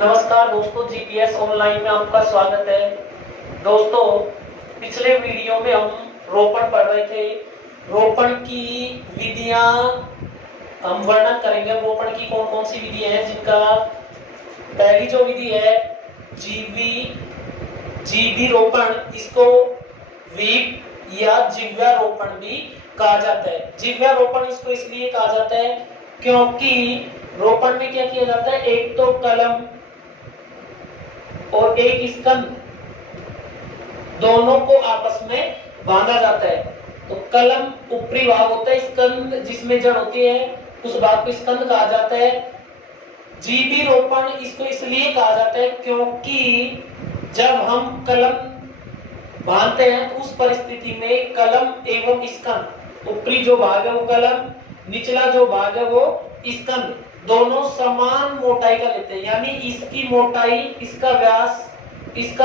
नमस्कार दोस्तों, GPS online में आपका स्वागत है। दोस्तों, पिछले वीडियो में हम रोपण पढ़ रहे थे। रोपण की विधियां हम वर्णन करेंगे। रोपण की कौन कौन सी विधियां हैं, जिनका पहली जो विधि है जीवी रोपण, इसको वीप या जिव्यारोपण भी कहा जाता है। जिव्यारोपण इसको इसलिए कहा जाता है क्योंकि रोपण में क्या किया जाता है, एक तो कलम और एक स्कंद दोनों को आपस में बांधा जाता है। तो कलम ऊपरी भाग होता है, स्कंद जिसमें जड़ होती है उस भाग को स्कंद कहा जाता है। जीवी रोपण इसको इसलिए कहा जाता है क्योंकि जब हम कलम बांधते हैं तो उस परिस्थिति में कलम एवं स्कंद, ऊपरी जो भाग है वो कलम, निचला जो भाग है वो स्कंद, दोनों समान मोटाई का लेते हैं। यानी इसकी मोटाई, इसका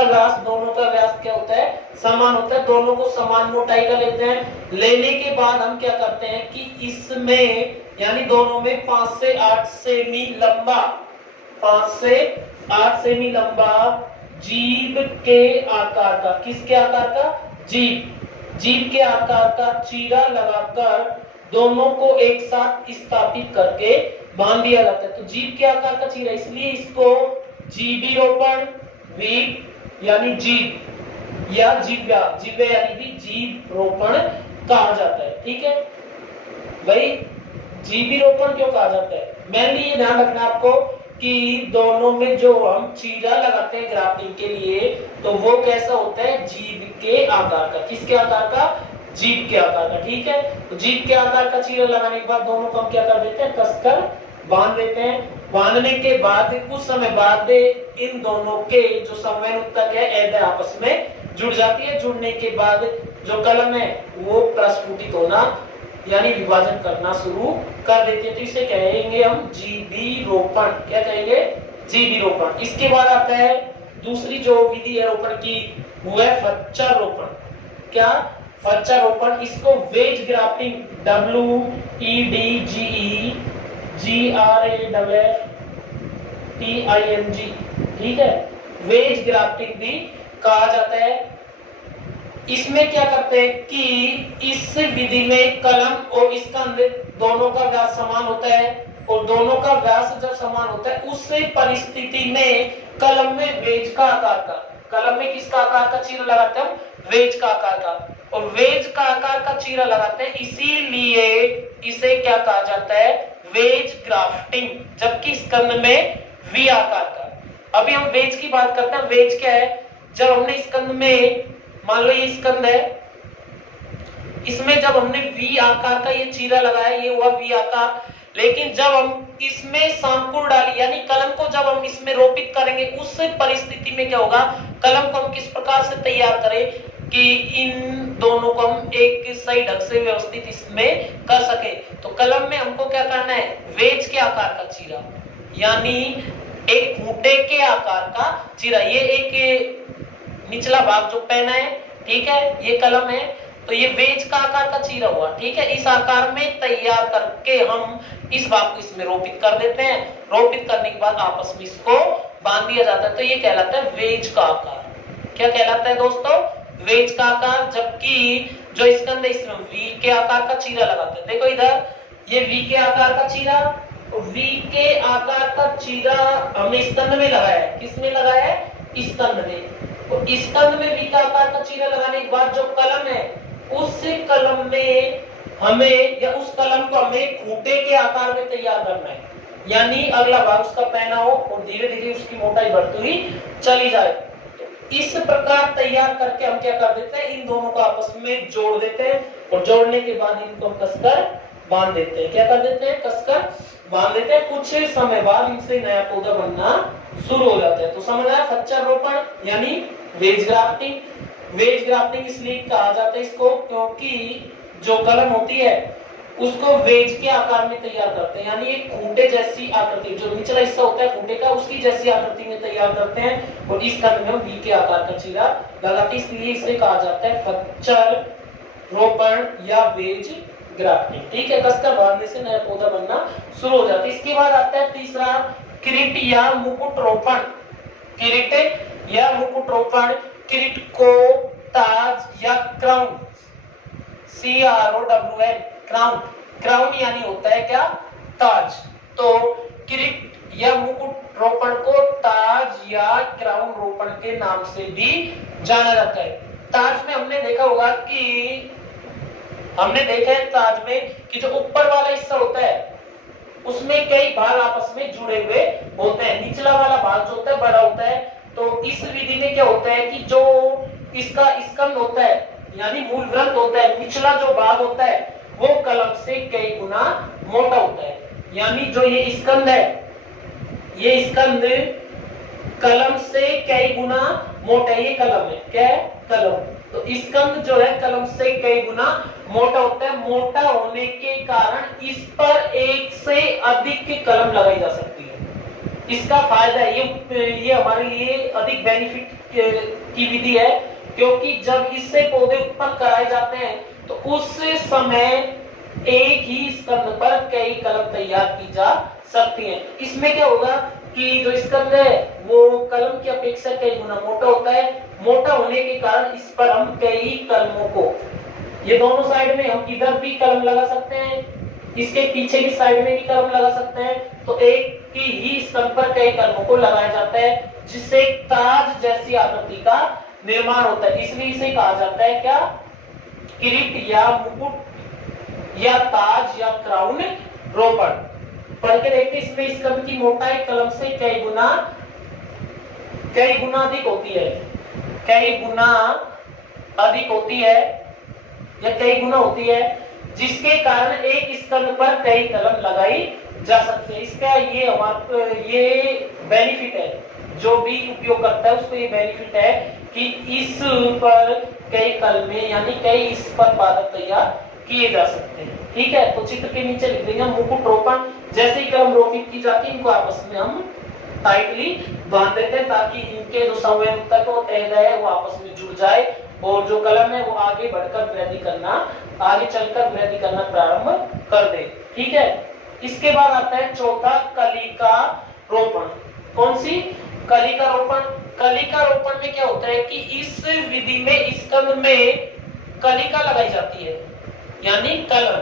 व्यास दोनों का व्यास क्या होता है, समान होता है। दोनों को समान मोटाई का लेते हैं। लेने के बाद हम क्या करते हैं कि इसमें यानी दोनों में 5 से 8 सेमी लंबा, 5 से 8 सेमी लंबा जीभ के आकार का, किसके आकार का, जीभ के आकार का चीरा लगाकर दोनों को एक साथ स्थापित करके बांध दिया जाता है। तो जीभ के आकार का चीरा, इसलिए इसको जीवी रोपण, वीप यानी जीभ या जिव्या यानी कि जीभ रोपण कहा जाता है। ठीक है भाई, जीवी रोपण क्यों कहा जाता है, मेनली ये ध्यान रखना आपको कि दोनों में जो हम चीरा लगाते हैं ग्राफ्टिंग के लिए, तो वो कैसा होता है, जीभ के आकार का। किसके आकार का, जीभ के आकार का। ठीक है, तो जीभ के आकार का चीरा लगाने के बाद दोनों को हम क्या कर देते हैं, कसकर बांध देते हैं। बांधने के बाद कुछ समय बाद इन दोनों के जो संवहन उत्तक है ऐसे आपस में जुड़ जाती है। जुड़ने के बाद जो कलम है वो प्रस्फुटित होना यानी विभाजन करना शुरू कर देते हैं। तो इसे कहेंगे हम जीवी रोपण। क्या कहेंगे, जीवी रोपण। इसके बाद आता है दूसरी जो विधि है रोपण की, वो है फच्चर रोपण। क्या, फच्चर रोपण। इसको वेज ग्राफ्टिंग, WEDGEGRAFTING, ठीक है, वेज ग्राफ्टिंग भी कहा जाता है। इसमें क्या करते हैं कि इस विधि में कलम और स्कंद दोनों का व्यास समान होता है, और दोनों का व्यास जब समान होता है उस परिस्थिति में कलम में वेज का आकार का, कलम में किसका आकार का चीरा लगाते हैं, वेज का आकार का, और वेज का आकार का चीरा लगाते हैं, इसीलिए इसे क्या कहा जाता है, वेज ग्राफ्टिंग। जबकि स्कंद में वी आकार का। अभी हम वेज की बात करते हैं। वेज क्या है, जब हमने स्कंद में, मान लो ये स्कंद है, इसमें जब हमने वी आकार का ये चीरा लगाया, ये हुआ वी आकार। लेकिन जब हम इसमें सांकुर डाली, यानी कलम को जब हम इसमें रोपित करेंगे, उस परिस्थिति में क्या होगा, कलम को हम किस प्रकार से तैयार करें कि इन दोनों को हम एक सही ढंग से व्यवस्थित इसमें कर सके। तो कलम में हमको क्या करना है, वेज के आकार का चीरा, यानी एक खूंटे के आकार का चीरा। ये एक निचला भाग जो पहना है, ठीक है, ये कलम है, तो ये वेज का आकार का चीरा हुआ। ठीक है, इस आकार में तैयार करके हम इस भाग को इसमें रोपित कर देते हैं। रोपित करने के बाद आपस में इसको बांध दिया जाता है। तो ये कहलाता है वेज का आकार। क्या कहलाता है दोस्तों, वेज का आकार। जबकि जो स्कंद है इसमें वी के आकार का चीरा लगाते हैं। देखो इधर ये वी के आकार का चीरा, वी के आकार का चीरा हमने स्कंद में लगाया है। किसमें लगाया है, स्कंद में। तो स्कंद में वी का आकार का चीरा लगाने के बाद जो कलम है, उस कलम में हमें, या उस कलम को हमें खूंटे के आकार में तैयार करना है। यानी अगला भाग उसका पहना हो और धीरे धीरे उसकी मोटाई बढ़ती हुई चली जाए। तो इस प्रकार तैयार करके हम क्या कर देते हैं, इन दोनों को आपस में जोड़ देते हैं, और जोड़ने के बाद इनको कसकर बांध देते हैं। क्या कर देते हैं, कसकर बांध देते हैं। कुछ समय बाद इनसे नया पौधा बनना शुरू हो जाता है। तो समझ आया, फच्चर रोपण यानी वेज ग्राफ्टिंग। वेज ग्राफ्टिंग इसलिए कहा जाता है इसको क्योंकि जो कलम होती है उसको वेज के आकार में तैयार करते हैं, यानी एक खूंटे जैसी आकृति, जो निचला हिस्सा होता है खूंटे का, उसकी जैसी आकृति में तैयार करते हैं, और इस कलम में वी के आकार का चीरा लगाते हैं। इसलिए इसे कहा जाता है फच्चर रोपण या वेज ग्राफ्टिंग। ठीक है, कसकर बांधने से नया पौधा बनना शुरू हो जाता है। इसके बाद आता है तीसरा किरीट या मुकुट रोपण, किरीट या मुकुट रोपण, किरीट को ताज या क्राउन, CROWN, क्राउन, क्राउन यानी होता है क्या, ताज। तो किरीट या मुकुट रोपण को ताज या क्राउन रोपण के नाम से भी जाना जाता है। ताज में हमने देखा होगा कि हमने देखा है ताज में कि जो ऊपर वाला हिस्सा होता है उसमें कई भाग आपस में जुड़े हुए होते हैं, निचला वाला भाग जो होता है बड़ा होता है। तो इस विधि में क्या होता है कि जो इसका स्कंद होता है यानी मूल ग्रंथ होता है, निचला जो भाग होता है वो कलम से कई गुना मोटा होता है। यानी जो ये स्कंद है, ये स्कंद कलम से कई गुना मोटा है। ये कलम है, क्या है, कलम। तो स्कंद जो है कलम से कई गुना मोटा होता है। मोटा होने के कारण इस पर एक से अधिक कलम लगाई जा सकती है। इसका फायदा है, ये हमारे लिए अधिक बेनिफिट की विधि है, क्योंकि जब इससे पौधे उत्पन्न कराए जाते हैं तो उस समय एक ही स्कंद पर कई कलम तैयार की जा सकती हैं। इसमें क्या होगा कि जो स्कंद है वो कलम की अपेक्षा कई गुना मोटा होता है। मोटा होने के कारण इस पर हम कई कलमों को, ये दोनों साइड में हम इधर भी कलम लगा सकते हैं, इसके पीछे की साइड में भी कलम लगा सकते हैं। तो एक की ही स्कंद पर कई कलमों को लगाया जाता है, जिससे ताज जैसी आकृति का निर्माण होता है। इसलिए इसे कहा जाता है क्या, किरीट या मुकुट या ताज या क्राउन रोपण। पढ़ के देखते इसमें स्कंद की मोटाई कलम से कई गुना अधिक होती है, कई गुना अधिक होती है या कई गुना होती है, जिसके कारण एक स्कंद पर कई कलम लगाई जा सकती है। इसका ये बेनिफिट है, जो भी उपयोग करता है उसको ये बेनिफिट है कि इस पर कई कलमें यानी कई इस पर पादप तैयार किए जा सकते हैं। ठीक है, तो चित्र के नीचे लिख देंगे मुकुट रोपण। जैसे ही कलम रोपित की जाती है इनको आपस में हम टाइटली बांध देते हैं, ताकि इनके जो संवेद तत्व तय है वो आपस में जुड़ जाए और जो कलम है वो आगे बढ़कर वृद्धि करना, आगे चलकर वृद्धि करना प्रारंभ कर दे। ठीक है, इसके बाद आता है चौथा, कलिका रोपण। कौन सी, कलिका रोपण। कलिका रोपण में क्या होता है कि इस विधि में स्कंद में कलिका लगाई जाती है यानी कलम।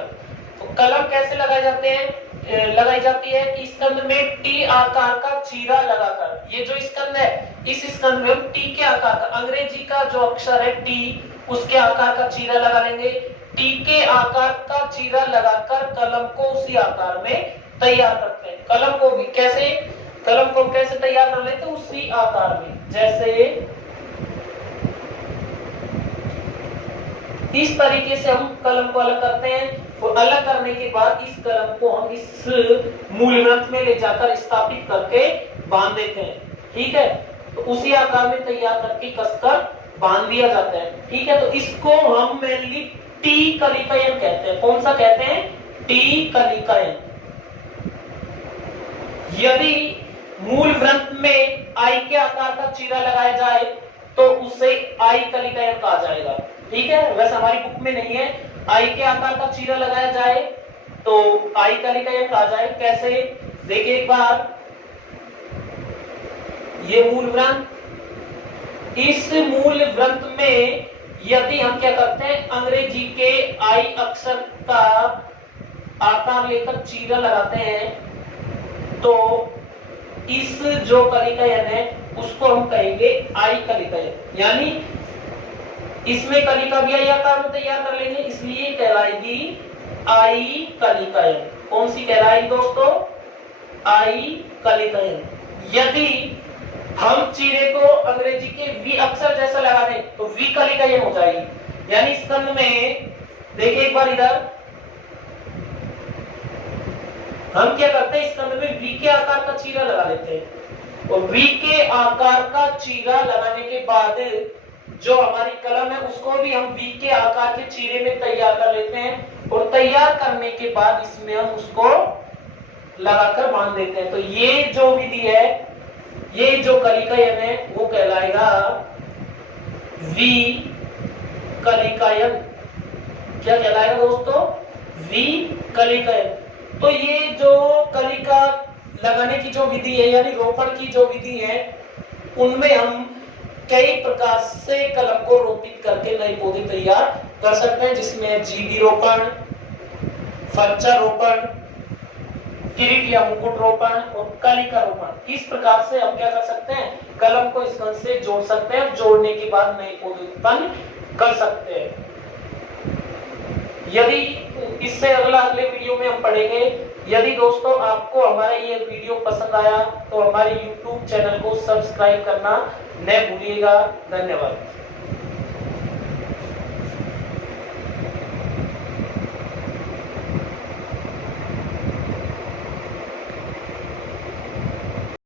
तो कलम कैसे लगाए जाते हैं, लगाई जाती है कि स्कंद में टी आकार का चीरा लगाकर, ये जो स्कंद है इस स्कंद में हम टी के आकार का, अंग्रेजी का जो अक्षर है टी, उसके आकार का चीरा लगा लेंगे। टी के आकार का चीरा लगाकर कलम को उसी आकार में तैयार करते हैं। कलम को भी कैसे, कलम को कैसे तैयार कर लेते हैं, उसी आकार में। जैसे इस तरीके से हम कलम को अलग करते हैं और अलग करने के बाद इस कलम को हम इस मूल ग्रंथ में ले जाकर स्थापित करके बांध देते हैं। ठीक है, तो उसी आकार में तैयार करके कसकर बांध दिया जाता है। ठीक है, तो इसको हम मेनली टी कलिकायन कहते हैं। कौन सा कहते हैं, टी कलिकायन। यदि मूल ग्रंथ में आई के आकार का चीरा लगाया जाए तो उसे आई कलिकायन कहा जाएगा। ठीक है, वैसे हमारी बुक में नहीं है, आई के आकार का चीरा लगाया जाए तो आई कलिकायन कहा जाए। कैसे, देखिए एक बार, ये मूल ग्रंथ, इस मूल ग्रंथ में यदि हम क्या करते हैं, अंग्रेजी के आई अक्षर का आकार लेकर चीरा लगाते हैं तो इस जो कलिकायन है उसको हम कहेंगे आई कलिकायन। यानी इसमें कलिका भी आई आकार में तैयार कर लेंगे, इसलिए कहलाएगी आई कलिकायन। कौन सी कहलाएगी दोस्तों, आई कलिकायन। यदि हम चीरे को अंग्रेजी के वी अक्षर जैसा लगा दें तो वी कलिकायन हो जाएगी। यानी स्कंद में देखिए एक बार इधर हम क्या करते हैं, स्कंद में वी के आकार का चीरा लगा देते हैं और वी के आकार का चीरा लगाने के बाद जो हमारी कलम है उसको भी हम वी के आकार के चीरे में तैयार कर लेते हैं और तैयार करने के बाद इसमें हम उसको लगाकर बांध देते हैं। तो ये जो विधि है, ये जो कलिकायन है वो कहलाएगा वी कलिकायन। क्या कहलाएगा दोस्तों, वी कलिकायन। तो ये जो कलिका लगाने की जो विधि है यानी रोपण की जो विधि है, उनमें हम कई प्रकार से कलम को रोपित करके नए पौधे तैयार कर सकते हैं, जिसमें जीवी रोपण, फलचा रोपण, किरीट या मुकुट रोपण और कलिका रोपण। इस प्रकार से हम क्या कर सकते हैं, कलम को इस कंद से जोड़ सकते हैं, जोड़ने के बाद नए पौधे उत्पन्न कर सकते हैं। यदि इससे अगले वीडियो में हम पढ़ेंगे। यदि दोस्तों आपको हमारा ये वीडियो पसंद आया तो हमारे YouTube चैनल को सब्सक्राइब करना न भूलिएगा। धन्यवाद।